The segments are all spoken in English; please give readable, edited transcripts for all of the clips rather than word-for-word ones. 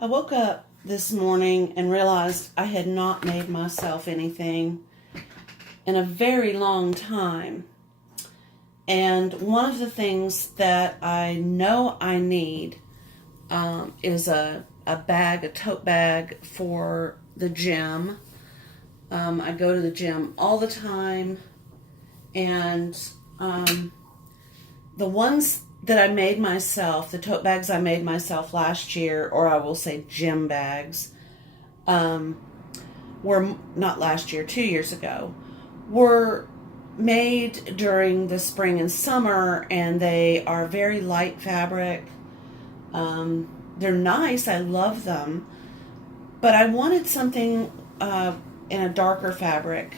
I woke up this morning and realized I had not made myself anything in a very long time. And one of the things that I know I need is a bag, a tote bag for the gym. I go to the gym all the time, and the ones that I made myself, the tote bags I made myself last year, or I will say gym bags, were not last year, 2 years ago, were made during the spring and summer, and they are very light fabric. They're nice, I love them, but I wanted something in a darker fabric.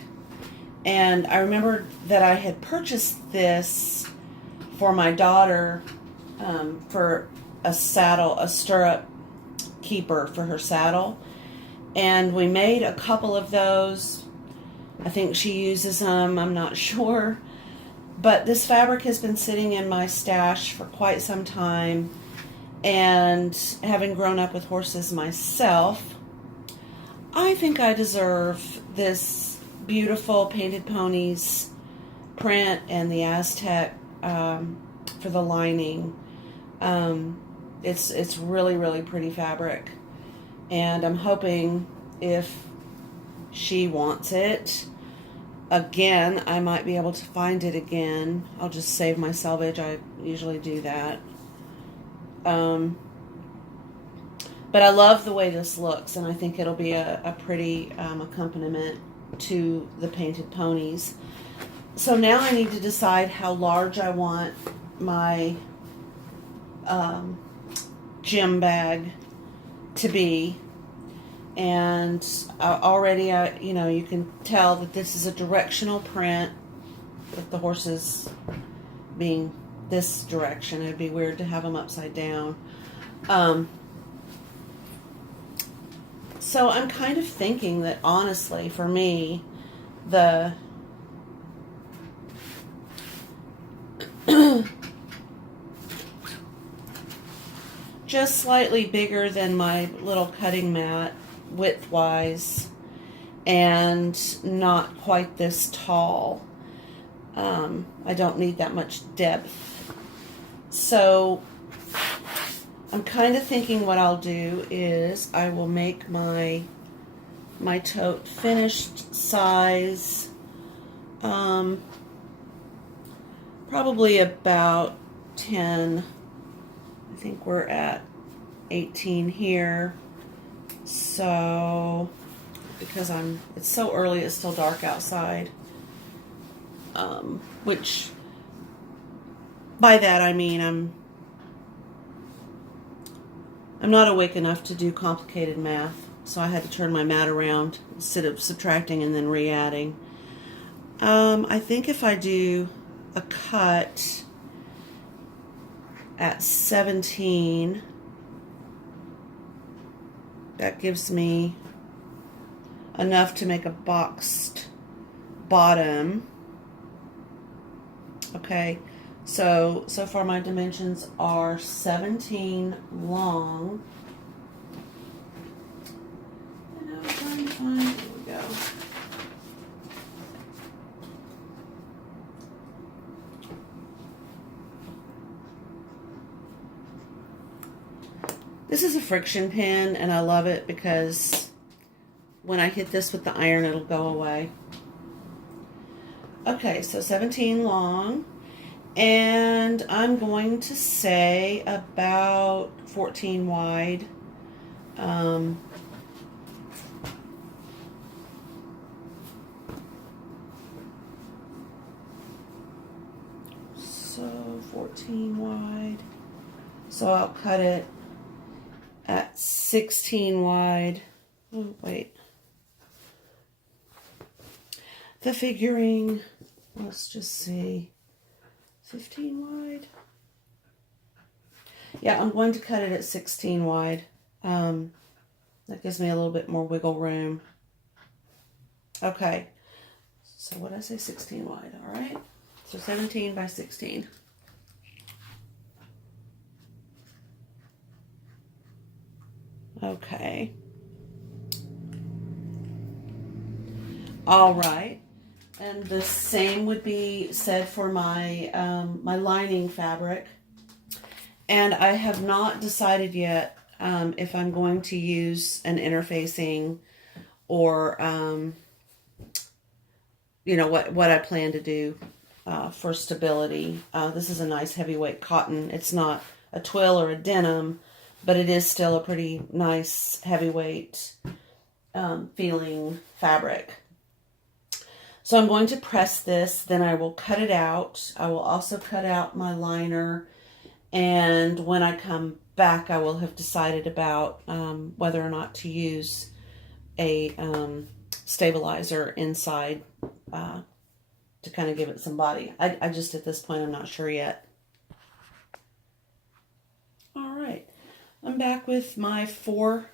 And I remembered that I had purchased this for my daughter for a saddle, a stirrup keeper for her saddle. And we made a couple of those. I think she uses them, I'm not sure. But this fabric has been sitting in my stash for quite some time. And having grown up with horses myself, I think I deserve this beautiful Painted Ponies print and the Aztec for the lining. It's really, really pretty fabric. And I'm hoping if she wants it again, I might be able to find it again. I'll just save my selvage. I usually do that. But I love the way this looks, and I think it'll be a pretty accompaniment to the Painted Ponies. So now I need to decide how large I want my gym bag to be. And already, you can tell that this is a directional print, with the horses being this direction. It'd be weird to have them upside down. So I'm kind of thinking that, honestly, for me, the just slightly bigger than my little cutting mat width-wise, and not quite this tall. I don't need that much depth. So I'm kind of thinking what I'll do is I will make my tote finished size, probably about 10. I think we're at 18 here. So, because it's so early, it's still dark outside. Which, by that I mean I'm not awake enough to do complicated math, so I had to turn my mat around instead of subtracting and then re-adding. I think if I do a cut at 17, that gives me enough to make a boxed bottom. Okay, so far my dimensions are 17 long. And I'm trying to find, here we go. This is a friction pin, and I love it because when I hit this with the iron, it'll go away. Okay, so 17 long, and I'm going to say about 14 wide. So 14 wide. So I'll cut it at 16 wide. Oh, wait. The figuring, let's just see, 15 wide. Yeah, I'm going to cut it at 16 wide. That gives me a little bit more wiggle room. Okay, so what did I say, 16 wide, all right? So 17 by 16. Okay. All right. And the same would be said for my my lining fabric. And I have not decided yet if I'm going to use an interfacing or you know what I plan to do for stability. This is a nice heavyweight cotton. It's not a twill or a denim, but it is still a pretty nice heavyweight feeling fabric. So I'm going to press this, then I will cut it out. I will also cut out my liner, and when I come back I will have decided about whether or not to use a stabilizer inside to kind of give it some body. I just at this point I'm not sure yet. All right, I'm back with my 4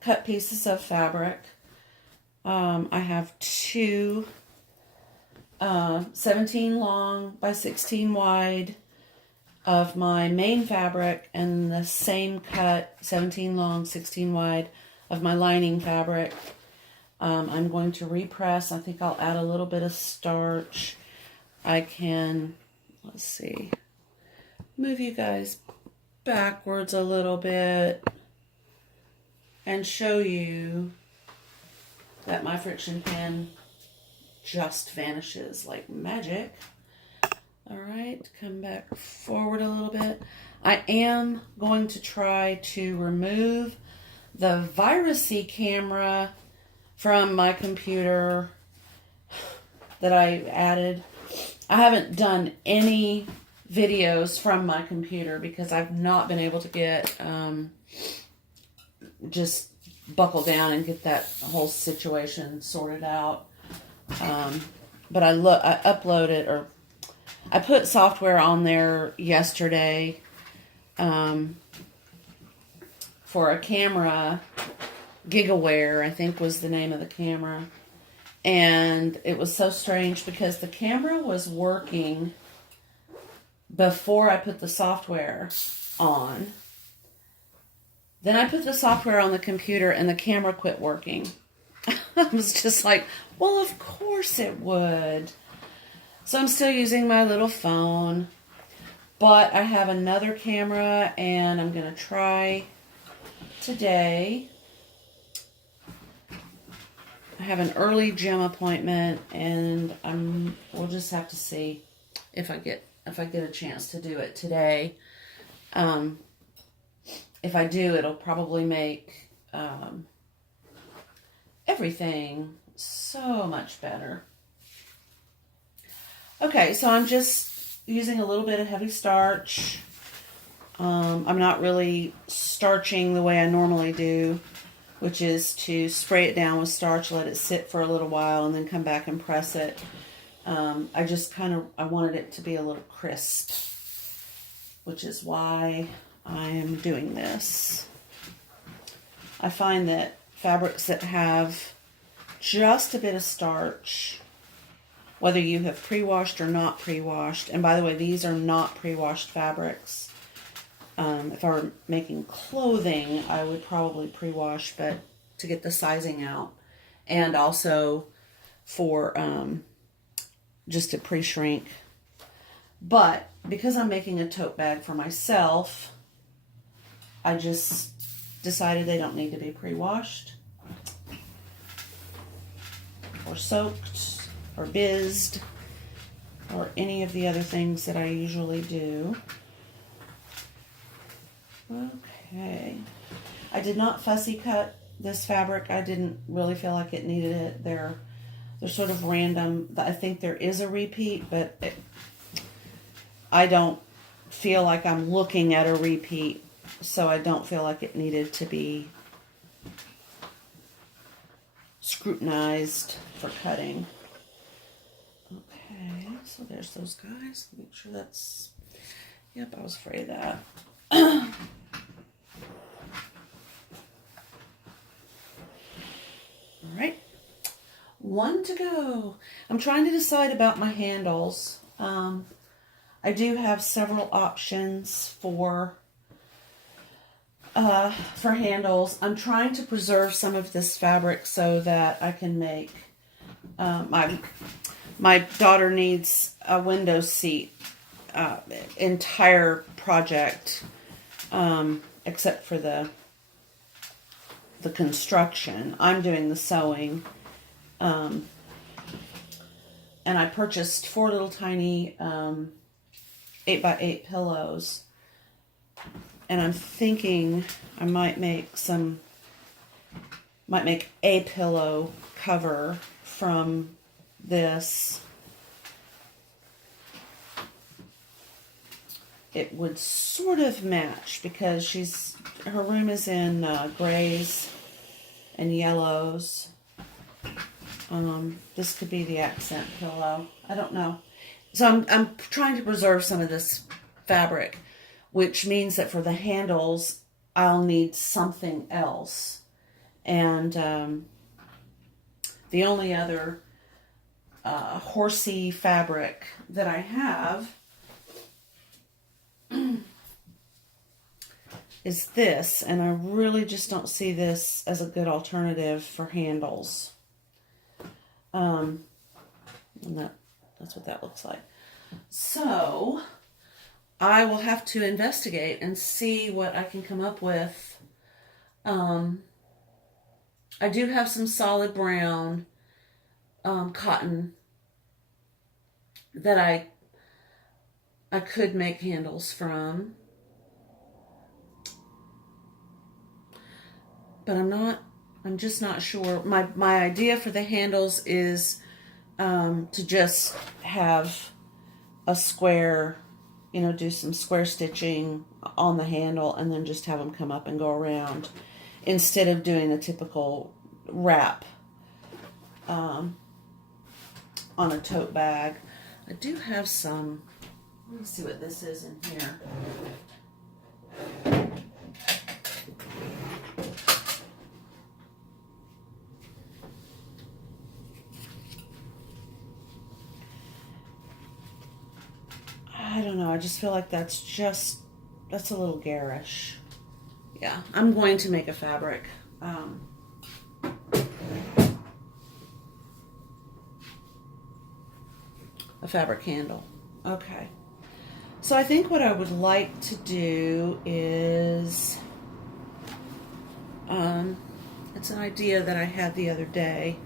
cut pieces of fabric. I have 2 17 long by 16 wide of my main fabric, and the same cut 17 long 16 wide of my lining fabric. I'm going to repress. I think I'll add a little bit of starch. I can, let's see, move you guys backwards a little bit and show you that my friction pen just vanishes like magic. All right, come back forward a little bit. I am going to try to remove the virusy camera from my computer that I added. I haven't done any videos from my computer because I've not been able to get just buckle down and get that whole situation sorted out. But I uploaded, or I put software on there yesterday for a camera. Gigaware, I think, was the name of the camera. And it was so strange because the camera was working before I put the software on. Then I put the software on the computer and the camera quit working. I was just like, well, of course it would. So I'm still using my little phone. But I have another camera and I'm going to try today. I have an early gym appointment, and we'll just have to see if I get a chance to do it today. If I do, it'll probably make everything so much better. Okay, so I'm just using a little bit of heavy starch. I'm not really starching the way I normally do, which is to spray it down with starch, let it sit for a little while, and then come back and press it. I wanted it to be a little crisp, which is why I am doing this. I find that fabrics that have just a bit of starch, whether you have pre-washed or not pre-washed, and by the way, these are not pre-washed fabrics. If I were making clothing, I would probably pre-wash, but to get the sizing out, and also for just to pre-shrink. But because I'm making a tote bag for myself, I just decided they don't need to be pre-washed or soaked or bizzed or any of the other things that I usually do. Okay, I did not fussy cut this fabric. I didn't really feel like it needed it. They're sort of random. I think there is a repeat, but I don't feel like I'm looking at a repeat, so I don't feel like it needed to be scrutinized for cutting. Okay, so there's those guys. Make sure that's, yep, I was afraid of that. All right, 1 to go. I'm trying to decide about my handles. I do have several options for for handles. I'm trying to preserve some of this fabric so that I can make, my daughter needs a window seat, entire project, except for the construction. I'm doing the sewing. And I purchased 4 little tiny 8x8 pillows. And I'm thinking I might make a pillow cover from this. It would sort of match because her room is in grays and yellows. This could be the accent pillow. I don't know. So I'm trying to preserve some of this fabric, which means that for the handles, I'll need something else. And the only other horsey fabric that I have is this, and I really just don't see this as a good alternative for handles. And that's what that looks like. So I will have to investigate and see what I can come up with. I do have some solid brown cotton that I could make handles from. But I'm just not sure. My idea for the handles is to just have a square, do some square stitching on the handle and then just have them come up and go around instead of doing the typical wrap on a tote bag. I do have some, let me see what this is in here. I don't know. I just feel like that's a little garish. Yeah, I'm going to make a fabric. A fabric handle. Okay. So I think what I would like to do is, it's an idea that I had the other day,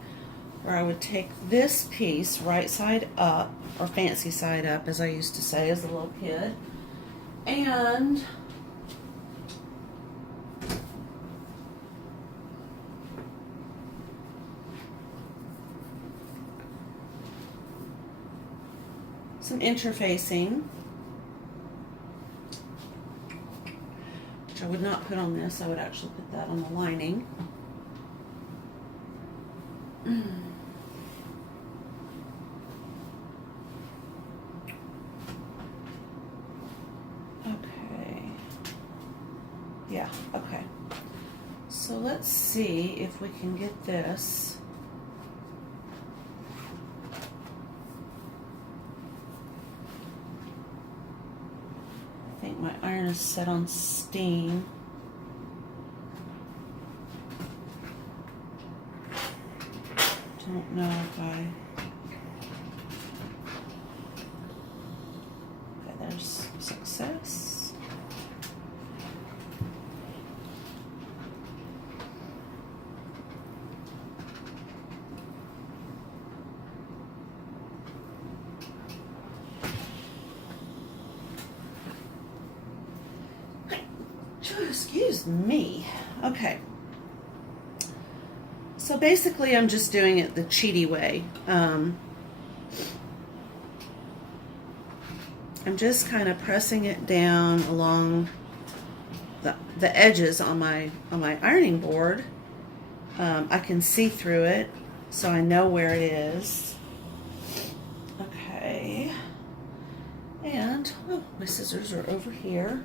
where I would take this piece right side up, or fancy side up, as I used to say as a little kid, and some interfacing, which I would not put on this. I would actually put that on the lining. Okay. Yeah, okay. So let's see if we can get this. I think my iron is set on steam. Don't know if okay, there's success. Excuse me. Okay. So basically I'm just doing it the cheaty way. I'm just kind of pressing it down along the edges on my ironing board. I can see through it, so I know where it is. Okay. And my scissors are over here.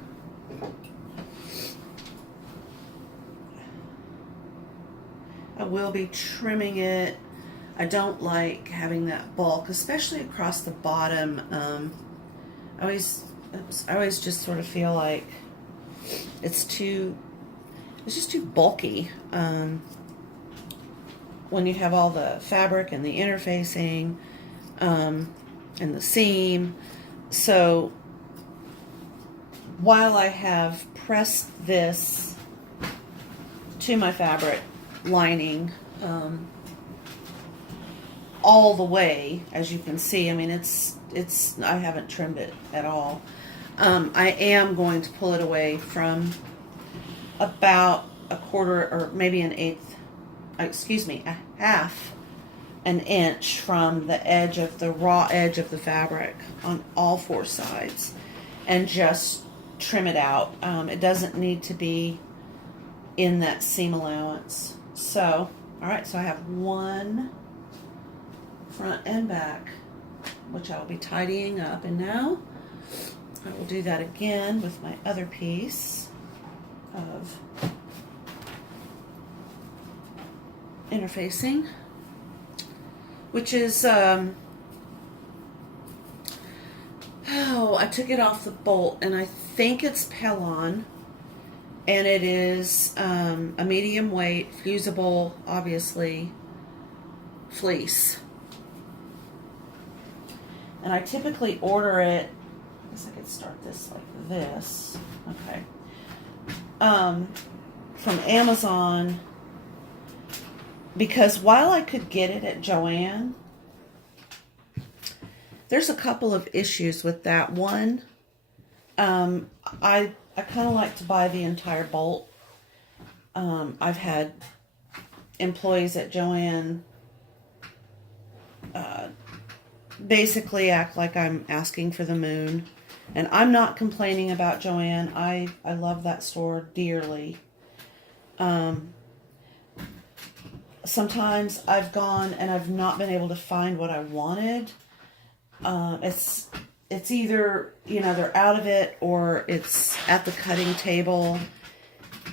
I will be trimming it. I don't like having that bulk, especially across the bottom. I always just sort of feel like it's too it's just too bulky. When you have all the fabric and the interfacing, and the seam. So while I have pressed this to my fabric lining, all the way, as you can see, I mean, it's I haven't trimmed it at all. I am going to pull it away from about a quarter or maybe an eighth, a half an inch from the edge of the raw edge of the fabric on all four sides, and just trim it out. It doesn't need to be in that seam allowance. So, all right, so I have one front and back, which I will be tidying up, and now I will do that again with my other piece of interfacing, which is, I took it off the bolt, and I think it's Pellon, and it is a medium weight, fusible, obviously, fleece. And I typically order it, I guess I could start this like this, okay, from Amazon, because while I could get it at Joann, there's a couple of issues with that. One, I kind of like to buy the entire bolt. I've had employees at Joann basically act like I'm asking for the moon. And I'm not complaining about Joann. I love that store dearly. Sometimes I've gone and I've not been able to find what I wanted. It's either, they're out of it, or it's at the cutting table,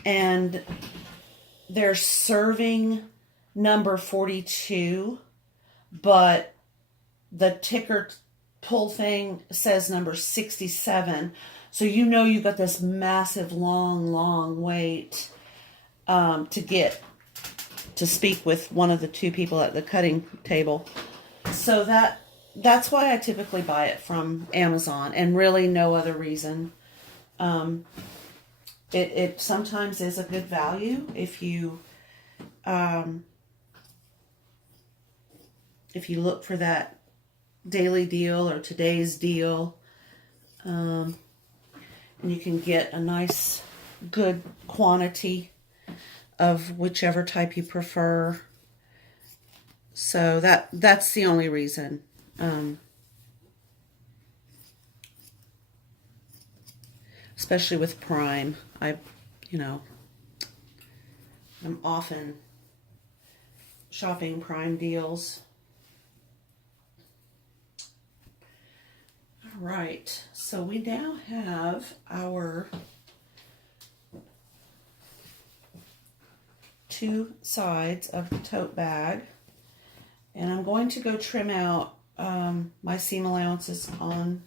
and they're serving number 42, but the ticker pull thing says number 67. So you got this massive, long wait to get to speak with one of the two people at the cutting table. So that's why I typically buy it from Amazon, and really no other reason. It sometimes is a good value if you look for that daily deal or today's deal, and you can get a nice, good quantity of whichever type you prefer. So that's the only reason. Especially with Prime, I'm often shopping Prime deals. All right, so we now have our two sides of the tote bag, and I'm going to go trim out my seam allowances on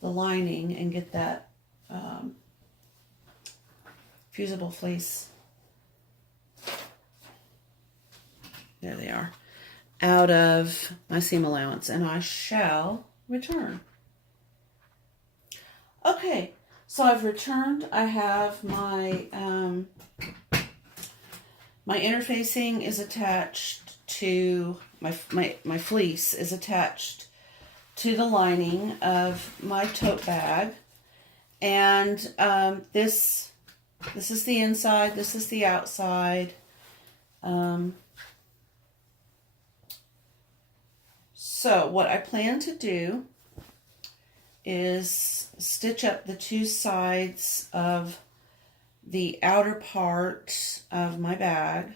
the lining and get that fusible fleece, there they are, out of my seam allowance, and I shall return. Okay, so I've returned. I have my my interfacing is attached to my fleece is attached to the lining of my tote bag, and this is the inside, this is the outside. So what I plan to do is stitch up the two sides of the outer part of my bag.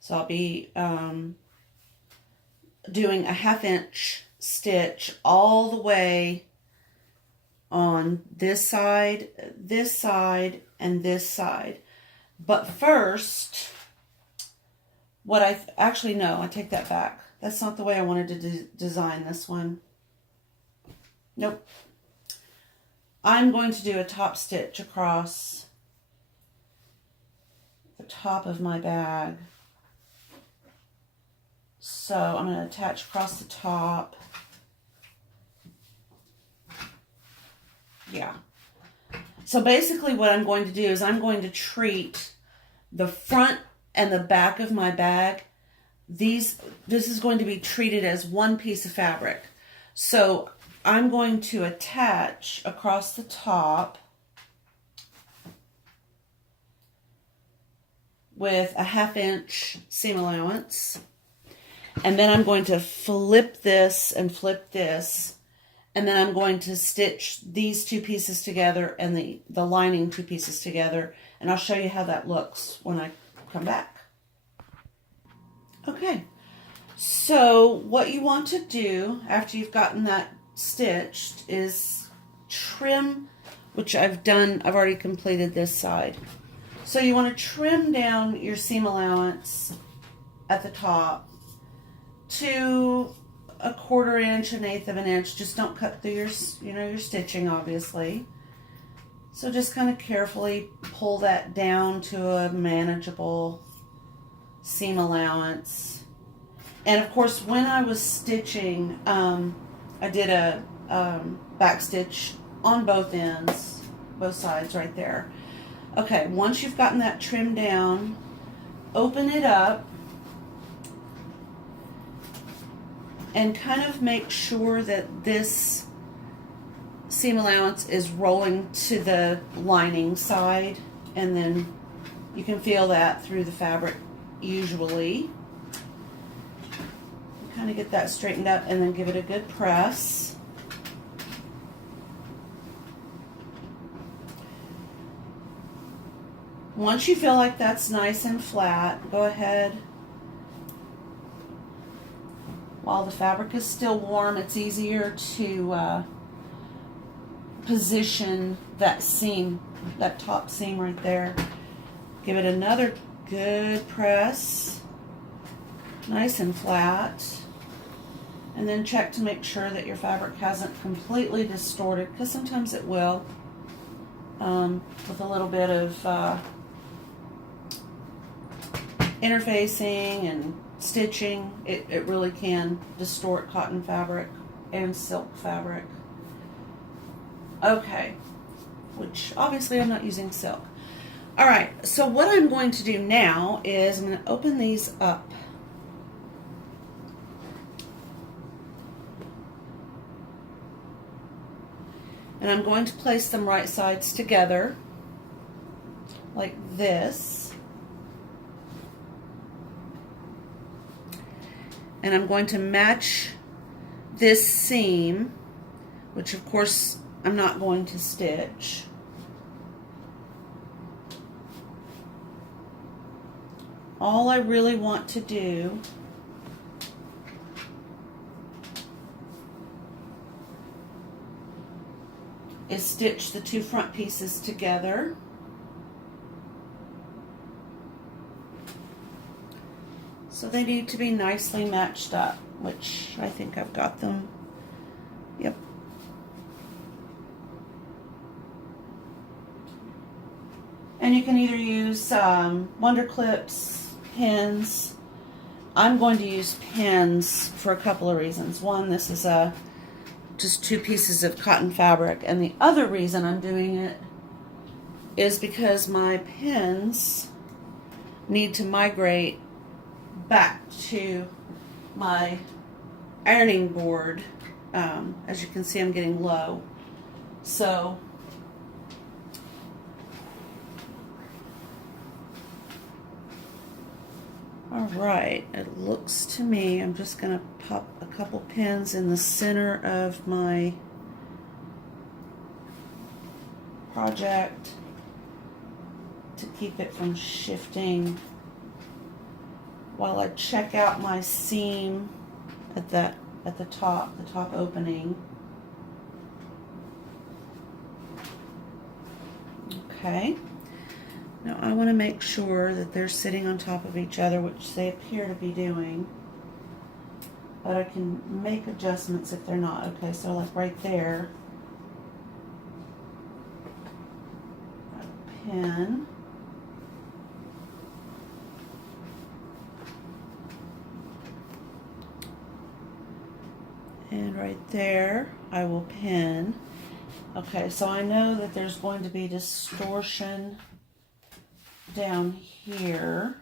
So I'll be doing a 1/2 inch stitch all the way on this side, and this side. But first, I take that back. That's not the way I wanted to design this one. Nope. I'm going to do a top stitch across the top of my bag. So I'm going to attach across the top. Yeah. So basically what I'm going to do is I'm going to treat the front and the back of my bag. This is going to be treated as one piece of fabric. So I'm going to attach across the top with a 1/2 inch seam allowance. And then I'm going to flip this and flip this. And then I'm going to stitch these two pieces together and the lining two pieces together. And I'll show you how that looks when I come back. Okay, so what you want to do after you've gotten that stitched is trim, which I've already completed this side. So you want to trim down your seam allowance at the top to 1/4 inch, 1/8 of an inch. Just don't cut through your stitching, obviously. So just kind of carefully pull that down to a manageable seam allowance. And of course, when I was stitching, I did a back stitch on both ends, both sides right there. Okay, once you've gotten that trimmed down, open it up and kind of make sure that this seam allowance is rolling to the lining side, and then you can feel that through the fabric usually. Kind of get that straightened up and then give it a good press. Once you feel like that's nice and flat, go ahead. While the fabric is still warm, it's easier to position that seam, that top seam right there. Give it another good press, nice and flat. And then check to make sure that your fabric hasn't completely distorted, because sometimes it will. With a little bit of interfacing and stitching, it really can distort cotton fabric and silk fabric. Okay, which obviously I'm not using silk. All right, so what I'm going to do now is I'm going to open these up. And I'm going to place them right sides together, like this. And I'm going to match this seam, which of course I'm not going to stitch. All I really want to do is stitch the two front pieces together. So they need to be nicely matched up, which I think I've got them. Yep. And you can either use wonder clips, pins. I'm going to use pins for a couple of reasons. One, this is just two pieces of cotton fabric, and the other reason I'm doing it is because my pins need to migrate back to my ironing board. As you can see, I'm getting low, so all right, it looks to me, I'm just going to pop a couple pins in the center of my project to keep it from shifting while I check out my seam at the top opening. Okay. Now I want to make sure that they're sitting on top of each other, which they appear to be doing. but I can make adjustments if they're not. Okay, so like right there, pin. And right there, I will pin. Okay, so I know that there's going to be distortion down here,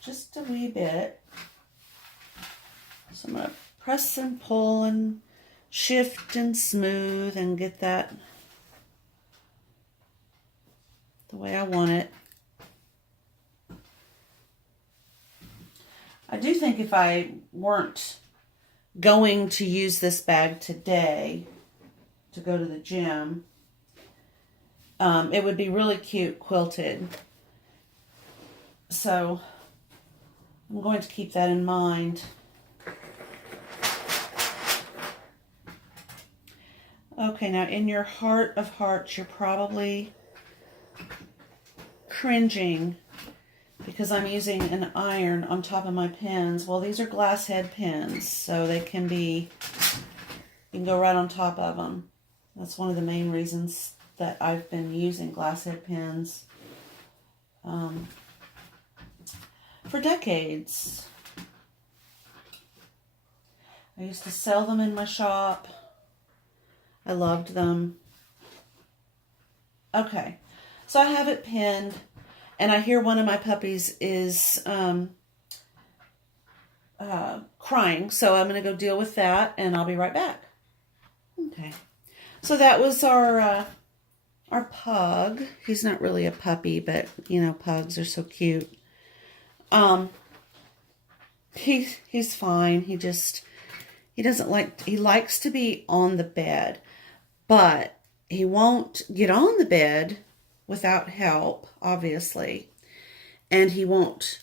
just a wee bit. So I'm going to press and pull and shift and smooth and get that the way I want it. I do think if I weren't going to use this bag today to go to the gym, it would be really cute quilted. So I'm going to keep that in mind. Okay, now in your heart of hearts, you're probably cringing because I'm using an iron on top of my pins. Well, these are glass head pins, so they can be, you can go right on top of them. That's one of the main reasons that I've been using glass head pins for decades. I used to sell them in my shop. I loved them. Okay, so I have it pinned, and I hear one of my puppies is crying, so I'm going to go deal with that, and I'll be right back. Okay, so that was our pug. He's not really a puppy, but you know, pugs are so cute. He's fine. He doesn't like, he likes to be on the bed, but he won't get on the bed without help, obviously. And he won't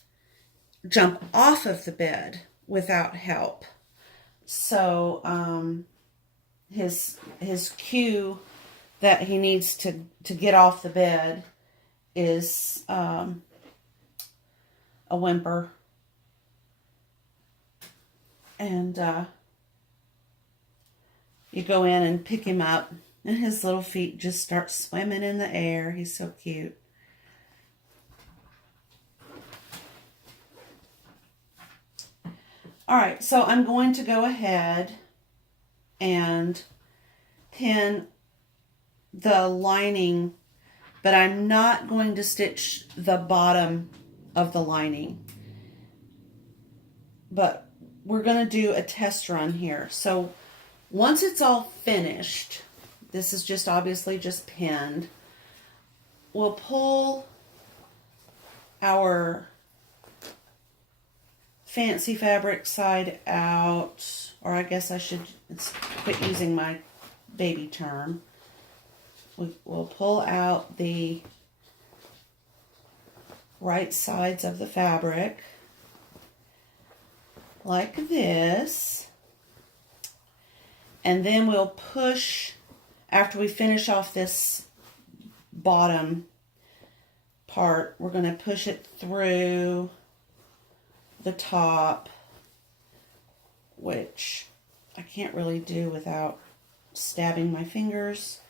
jump off of the bed without help. So his cue that he needs to get off the bed is a whimper. And you go in and pick him up, and his little feet just start swimming in the air. He's so cute. All right, so I'm going to go ahead and pin the lining, but I'm not going to stitch the bottom of the lining. But we're going to do a test run here. So once it's all finished, this is just obviously just pinned, we'll pull our fancy fabric side out, or I guess I should quit using my baby term. We'll pull out the right sides of the fabric like this, and then we'll push, after we finish off this bottom part, we're going to push it through the top, which I can't really do without stabbing my fingers,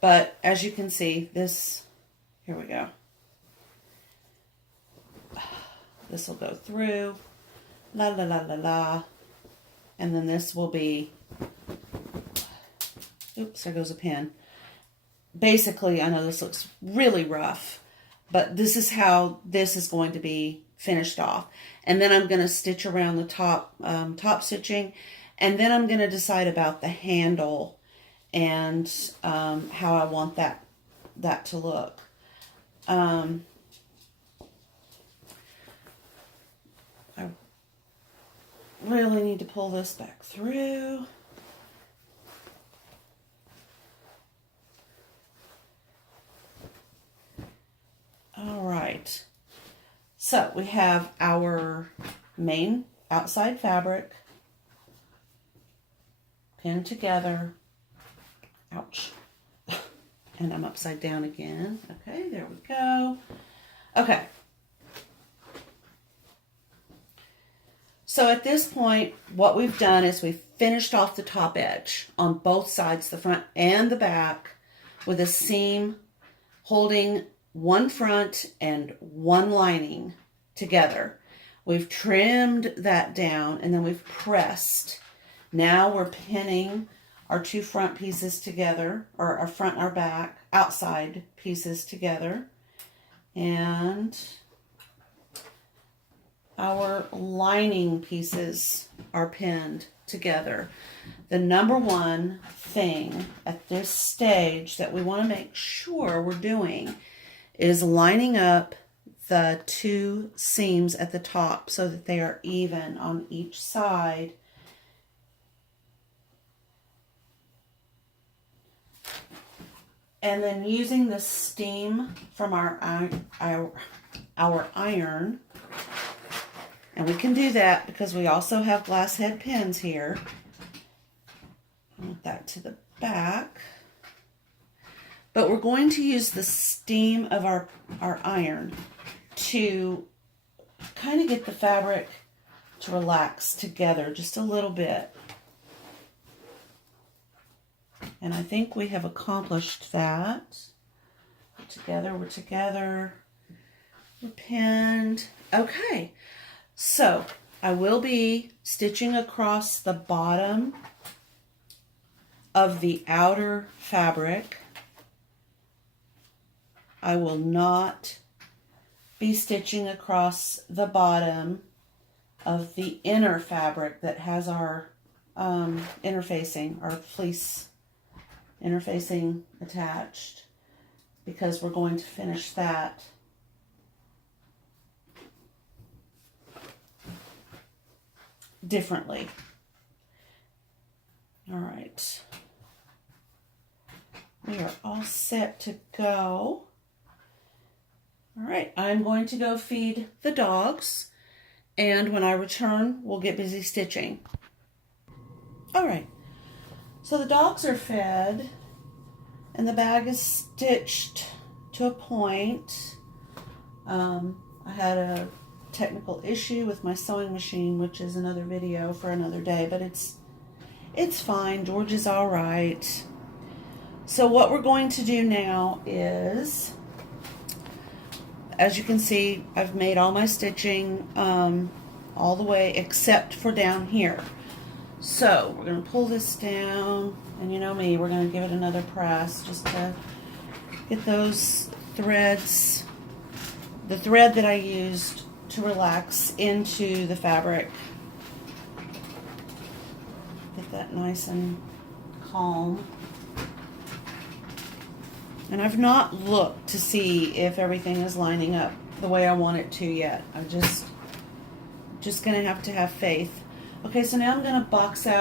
but as you can see, this, here we go, this will go through, la la la la la, and then this will be, oops, there goes a pin. Basically, I know this looks really rough, but this is how this is going to be finished off. And then I'm going to stitch around the top, top stitching, and then I'm going to decide about the handle and how I want that to look. I really need to pull this back through. All right, so we have our main outside fabric pinned together. Ouch. And I'm upside down again. Okay, there we go. Okay. So So at this point, what we've done is we've finished off the top edge on both sides, the front and the back, with a seam holding one front and one lining together. We've trimmed that down and then we've pressed. Now we're pinning our two front pieces together, or our front and our back outside pieces together. And our lining pieces are pinned together. The number one thing at this stage that we want to make sure we're doing is lining up the two seams at the top so that they are even on each side. And then using the steam from our iron, and we can do that because we also have glass head pins here. Move that to the back. But we're going to use the steam of our iron to kind of get the fabric to relax together just a little bit. And I think we have accomplished that. We're together. We're pinned. Okay. So I will be stitching across the bottom of the outer fabric. I will not be stitching across the bottom of the inner fabric that has our interfacing, our fleece interfacing attached, because we're going to finish that differently. All right. We are all set to go. All right, I'm going to go feed the dogs, and when I return, we'll get busy stitching. All right, so the dogs are fed, and the bag is stitched to a point. I had a technical issue with my sewing machine, which is another video for another day, but it's fine. George is all right. So what we're going to do now is, as you can see, I've made all my stitching all the way except for down here. So we're going to pull this down, and you know me, we're going to give it another press just to get those threads, the thread that I used to relax, into the fabric. Get that nice and calm. And I've not looked to see if everything is lining up the way I want it to yet. I'm just going to have faith. Okay, so now I'm going to box out